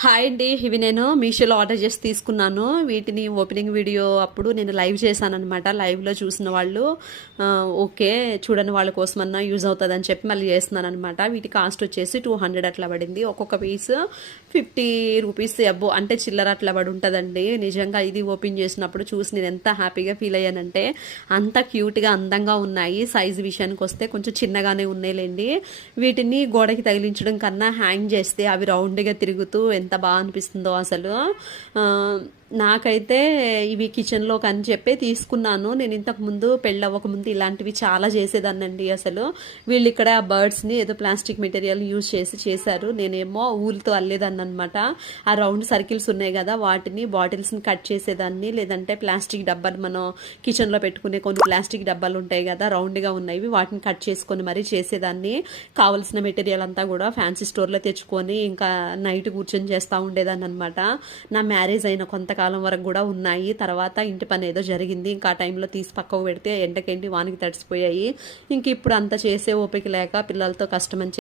Hi అండి. ఇవి నేను మీషోలో ఆర్డర్ చేసి తీసుకున్నాను. వీటిని ఓపెనింగ్ వీడియో అప్పుడు నేను లైవ్ చేశాను అనమాట లైవ్లో చూసిన వాళ్ళు ఓకే చూడని వాళ్ళ కోసమన్నా యూజ్ అవుతుంది అని చెప్పి మళ్ళీ చేస్తున్నాను అనమాట వీటి కాస్ట్ వచ్చేసి టూ హండ్రెడ్ అట్లా పడింది. ఒక్కొక్క పీస్ ఫిఫ్టీ రూపీస్ అబ్బో అంటే చిల్లర అట్లా పడి ఉంటుందండి. నిజంగా ఇది ఓపెన్ చేసినప్పుడు చూసి నేను ఎంత హ్యాపీగా ఫీల్ అయ్యానంటే అంత క్యూట్గా అందంగా ఉన్నాయి. సైజు విషయానికి వస్తే కొంచెం చిన్నగానే ఉన్నాయిలేండి. వీటిని గోడకి తగిలించడం కన్నా హ్యాంగ్ చేస్తే అవి రౌండ్గా తిరుగుతూ ఎంత బాగా అనిపిస్తుందో అసలు. నాకైతే ఇవి కిచెన్లోకి అని చెప్పి తీసుకున్నాను. నేను ఇంతకు ముందు పెళ్ళి అవ్వకముందు ఇలాంటివి చాలా చేసేదాన్నండి అసలు. వీళ్ళు ఇక్కడ బర్డ్స్ని ఏదో ప్లాస్టిక్ మెటీరియల్ యూజ్ చేసి చేశారు. నేనేమో ఊరితో అల్లేదాన్ని అనమాట ఆ రౌండ్ సర్కిల్స్ ఉన్నాయి కదా వాటిని బాటిల్స్ని కట్ చేసేదాన్ని. లేదంటే ప్లాస్టిక్ డబ్బాలు మనం కిచెన్లో పెట్టుకునే కొన్ని ప్లాస్టిక్ డబ్బాలు ఉంటాయి కదా రౌండ్గా ఉన్నాయి వాటిని కట్ చేసుకొని మరీ చేసేదాన్ని. కావలసిన మెటీరియల్ అంతా కూడా ఫ్యాన్సీ స్టోర్లో తెచ్చుకొని ఇంకా నైట్ కూర్చొని చేస్తూ ఉండేదాన్ని అనమాట నా మ్యారేజ్ అయిన కొంతకాలం వరకు కూడా ఉన్నాయి. తర్వాత ఇంటి పని ఏదో జరిగింది. ఇంకా ఆ టైంలో తీసి పక్కకు పెడితే ఎండకేంటి వానికి తడిసిపోయాయి. ఇంక ఇప్పుడు అంత చేసే ఓపిక లేక పిల్లలతో కష్టమని